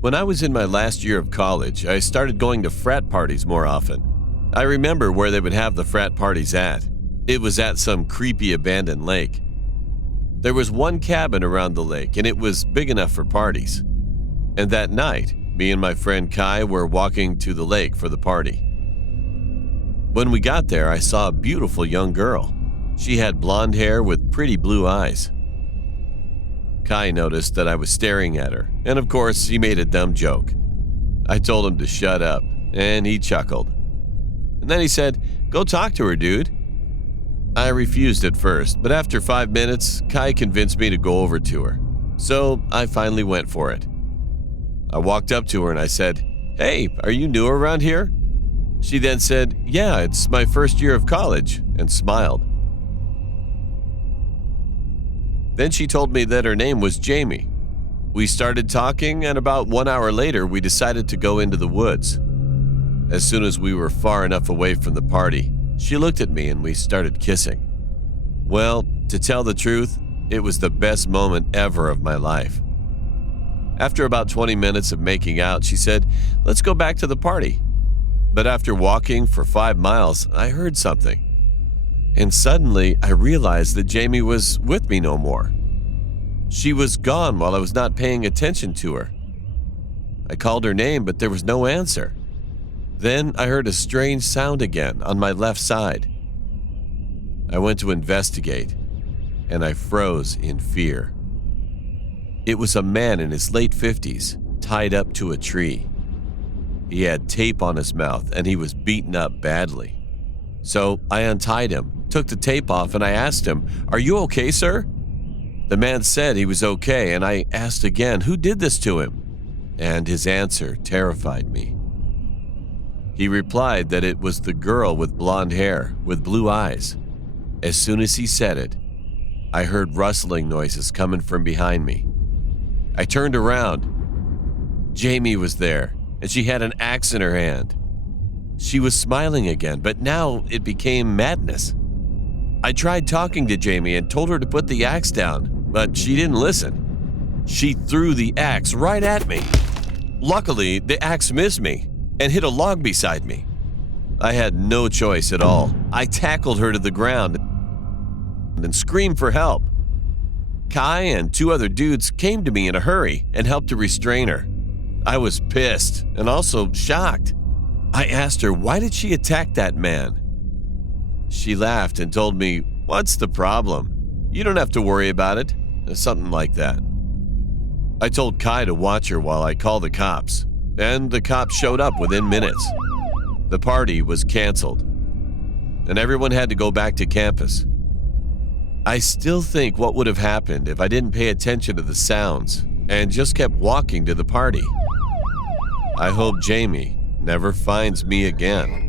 When I was in my last year of college, I started going to frat parties more often. I remember where they would have the frat parties at. It was at some creepy abandoned lake. There was one cabin around the lake, and it was big enough for parties. And that night, me and my friend Kai were walking to the lake for the party. When we got there, I saw a beautiful young girl. She had blonde hair with pretty blue eyes. Kai noticed that I was staring at her, and of course, he made a dumb joke. I told him to shut up, and he chuckled. And then he said, "Go talk to her, dude." I refused at first, but after 5 minutes, Kai convinced me to go over to her. So I finally went for it. I walked up to her and I said, "Hey, are you new around here?" She then said, "Yeah, it's my first year of college," and smiled. Then she told me that her name was Jamie. We started talking, and about 1 hour later, we decided to go into the woods. As soon as we were far enough away from the party, she looked at me and we started kissing. Well, to tell the truth, it was the best moment ever of my life. After about 20 minutes of making out, she said, "Let's go back to the party." But after walking for 5 miles, I heard something. And suddenly, I realized that Jamie was with me no more. She was gone while I was not paying attention to her. I called her name, but there was no answer. Then I heard a strange sound again on my left side. I went to investigate, and I froze in fear. It was a man in his late 50s, tied up to a tree. He had tape on his mouth, and he was beaten up badly. So I untied him, took the tape off, and I asked him, "Are you okay, sir?" The man said he was okay, and I asked again, "Who did this to him?" And his answer terrified me. He replied that it was the girl with blonde hair, with blue eyes. As soon as he said it, I heard rustling noises coming from behind me. I turned around. Jamie was there, and she had an axe in her hand. She was smiling again, but now it became madness. I tried talking to Jamie and told her to put the axe down, but she didn't listen. She threw the axe right at me. Luckily, the axe missed me and hit a log beside me. I had no choice at all. I tackled her to the ground and screamed for help. Kai and 2 other dudes came to me in a hurry and helped to restrain her. I was pissed and also shocked. I asked her, why did she attack that man? She laughed and told me, "What's the problem? You don't have to worry about it," something like that. I told Kai to watch her while I called the cops, and the cops showed up within minutes. The party was canceled, and everyone had to go back to campus. I still think what would have happened if I didn't pay attention to the sounds and just kept walking to the party. I hope Jamie never finds me again.